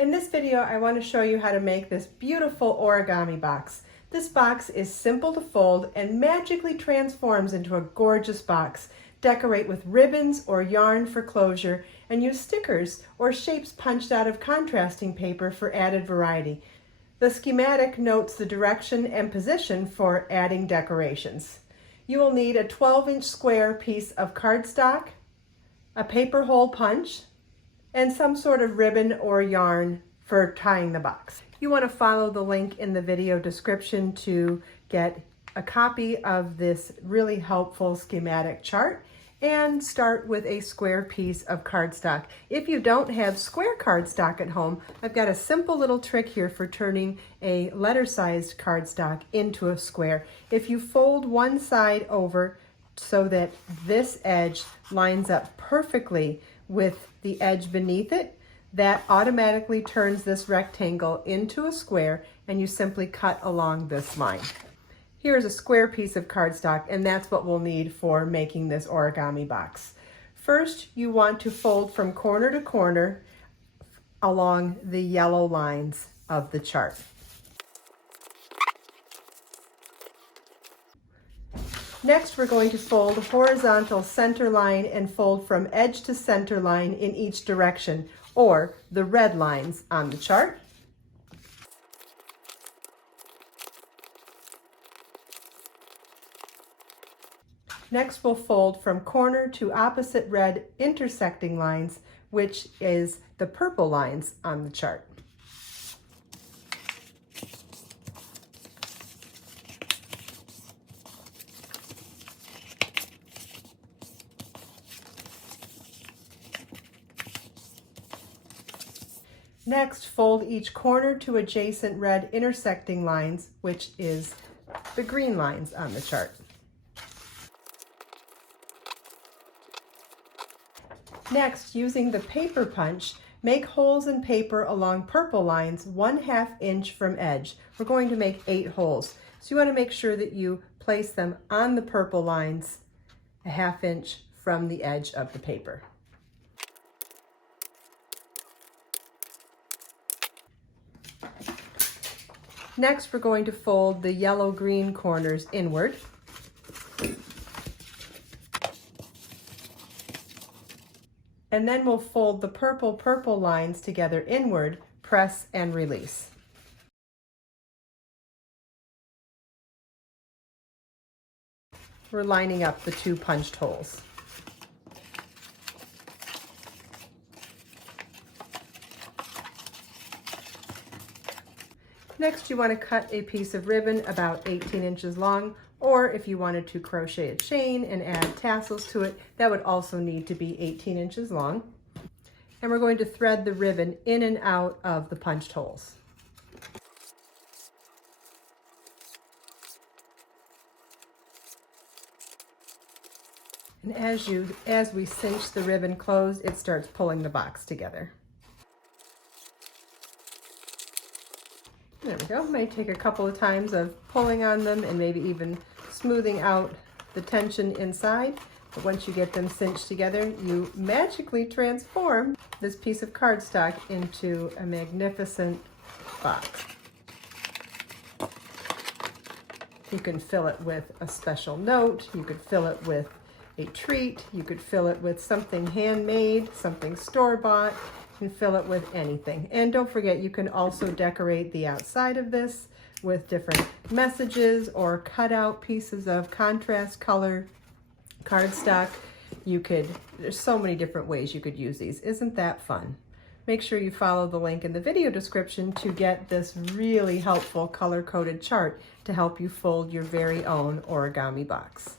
In this video, I want to show you how to make this beautiful origami box. This box is simple to fold and magically transforms into a gorgeous box. Decorate with ribbons or yarn for closure and use stickers or shapes punched out of contrasting paper for added variety. The schematic notes the direction and position for adding decorations. You will need a 12-inch square piece of cardstock, a paper hole punch, and some sort of ribbon or yarn for tying the box. You want to follow the link in the video description to get a copy of this really helpful schematic chart and start with a square piece of cardstock. If you don't have square cardstock at home, I've got a simple little trick here for turning a letter-sized cardstock into a square. If you fold one side over so that this edge lines up perfectly with the edge beneath it, that automatically turns this rectangle into a square, and you simply cut along this line. Here's a square piece of cardstock, and that's what we'll need for making this origami box. First, you want to fold from corner to corner along the yellow lines of the chart. Next, we're going to fold a horizontal center line and fold from edge to center line in each direction, or the red lines on the chart. Next, we'll fold from corner to opposite red intersecting lines, which is the purple lines on the chart. Next, fold each corner to adjacent red intersecting lines, which is the green lines on the chart. Next, using the paper punch, make holes in paper along purple lines 1/2 inch from edge. We're going to make 8 holes. So you want to make sure that you place them on the purple lines 1/2 inch from the edge of the paper. Next, we're going to fold the yellow-green corners inward. And then we'll fold the purple lines together inward, press and release. We're lining up the 2 punched holes. Next, you want to cut a piece of ribbon about 18 inches long, or if you wanted to crochet a chain and add tassels to it, that would also need to be 18 inches long. And we're going to thread the ribbon in and out of the punched holes. And as we cinch the ribbon closed, it starts pulling the box together. There we go. It may take a couple of times of pulling on them and maybe even smoothing out the tension inside. But once you get them cinched together, you magically transform this piece of cardstock into a magnificent box. You can fill it with a special note. You could fill it with a treat. You could fill it with something handmade, something store-bought. You can fill it with anything. And don't forget, you can also decorate the outside of this with different messages or cut out pieces of contrast color cardstock. There's so many different ways you could use these. Isn't that fun? Make sure you follow the link in the video description to get this really helpful color-coded chart to help you fold your very own origami box.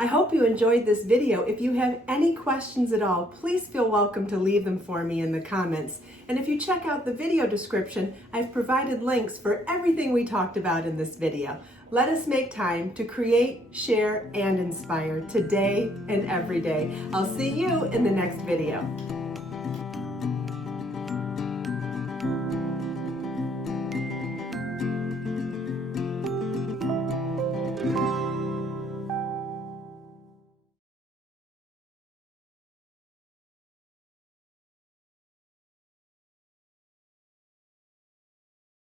I hope you enjoyed this video. If you have any questions at all, please feel welcome to leave them for me in the comments. And if you check out the video description, I've provided links for everything we talked about in this video. Let us make time to create, share, and inspire today and every day. I'll see you in the next video.